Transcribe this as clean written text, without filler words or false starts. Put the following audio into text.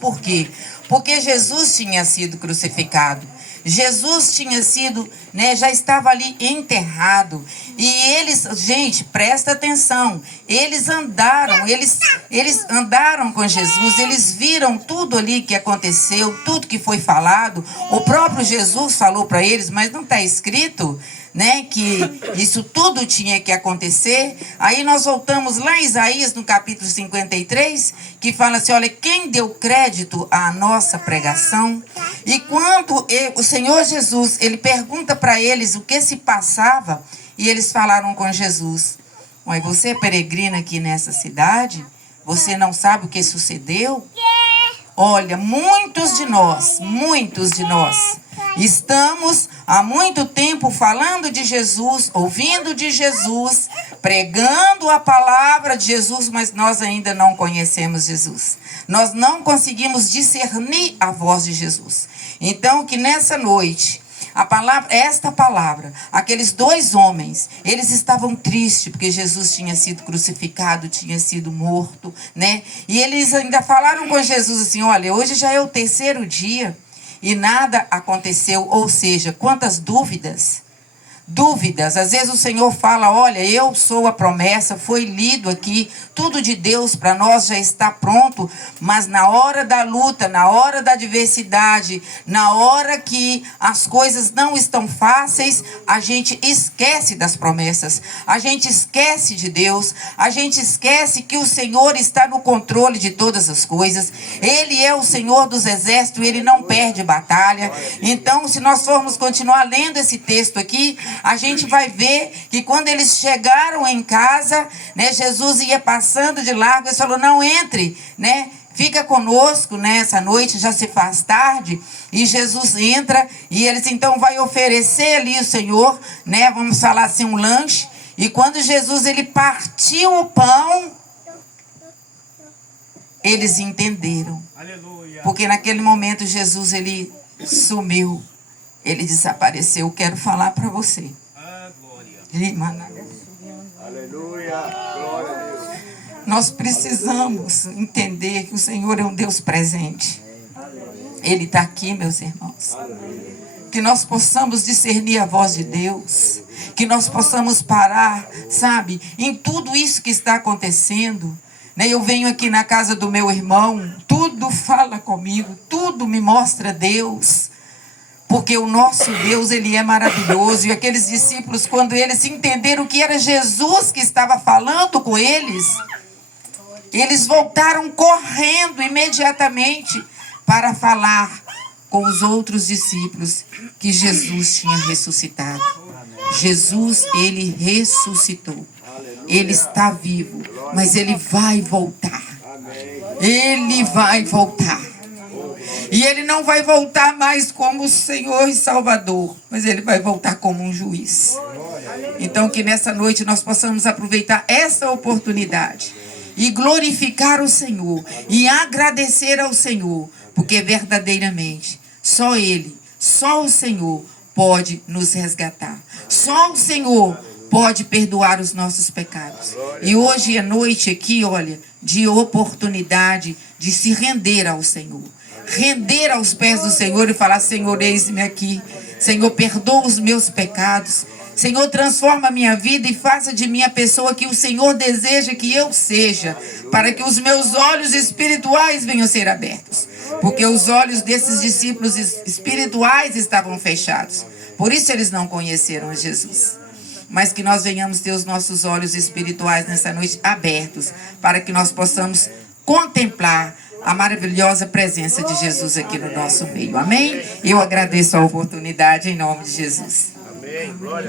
Por quê? Porque Jesus tinha sido crucificado. Jesus tinha sido, já estava ali enterrado. E eles, gente, presta atenção, eles andaram com Jesus, eles viram tudo ali que aconteceu, tudo que foi falado. O próprio Jesus falou para eles, mas não está escrito, que isso tudo tinha que acontecer. Aí nós voltamos lá em Isaías, no capítulo 53, que fala assim, olha, quem deu crédito à nossa pregação? E quando o Senhor Jesus, ele pergunta para eles o que se passava, e eles falaram com Jesus, mas você é peregrina aqui nessa cidade? Você não sabe o que sucedeu? Olha, muitos de nós, estamos há muito tempo falando de Jesus, ouvindo de Jesus, pregando a palavra de Jesus, mas nós ainda não conhecemos Jesus. Nós não conseguimos discernir a voz de Jesus. Então, que nessa noite, esta palavra, aqueles dois homens, eles estavam tristes porque Jesus tinha sido crucificado, tinha sido morto, E eles ainda falaram com Jesus assim, olha, hoje já é o 3º dia e nada aconteceu. Ou seja, quantas dúvidas. Às vezes o Senhor fala, olha, eu sou a promessa, foi lido aqui, tudo de Deus para nós já está pronto, mas na hora da luta, na hora da adversidade, na hora que as coisas não estão fáceis, a gente esquece das promessas, a gente esquece de Deus, a gente esquece que o Senhor está no controle de todas as coisas, Ele é o Senhor dos exércitos, Ele não perde batalha. Então, se nós formos continuar lendo esse texto aqui, a gente vai ver que quando eles chegaram em casa, Jesus ia passando de largo, ele falou, não, entre, fica conosco nessa noite, já se faz tarde. E Jesus entra e eles então vai oferecer ali o Senhor, vamos falar assim, um lanche. E quando Jesus ele partiu o pão, eles entenderam. Aleluia. Porque naquele momento Jesus ele sumiu. Ele desapareceu. Quero falar para você. Aleluia. Glória a Deus. Nós precisamos entender que o Senhor é um Deus presente. Ele está aqui, meus irmãos. Que nós possamos discernir a voz de Deus. Que nós possamos parar, sabe, em tudo isso que está acontecendo. Eu venho aqui na casa do meu irmão, tudo fala comigo, tudo me mostra Deus. Porque o nosso Deus, ele é maravilhoso. E aqueles discípulos, quando eles entenderam que era Jesus que estava falando com eles, eles voltaram correndo imediatamente para falar com os outros discípulos que Jesus tinha ressuscitado. Jesus, ele ressuscitou. Ele está vivo, mas ele vai voltar. Ele vai voltar. E ele não vai voltar mais como Senhor e Salvador, mas ele vai voltar como um juiz. Então que nessa noite nós possamos aproveitar essa oportunidade e glorificar o Senhor e agradecer ao Senhor, porque verdadeiramente só Ele, só o Senhor pode nos resgatar. Só o Senhor pode perdoar os nossos pecados. E hoje é noite aqui, olha, de oportunidade de se render ao Senhor. Render aos pés do Senhor e falar, Senhor, eis-me aqui. Senhor, perdoa os meus pecados. Senhor, transforma a minha vida e faça de mim a pessoa que o Senhor deseja que eu seja, para que os meus olhos espirituais venham a ser abertos. Porque os olhos desses discípulos espirituais estavam fechados. Por isso eles não conheceram Jesus. Mas que nós venhamos ter os nossos olhos espirituais nessa noite abertos, para que nós possamos contemplar a maravilhosa presença de Jesus aqui no nosso meio. Amém? Eu agradeço a oportunidade em nome de Jesus. Amém. Glória.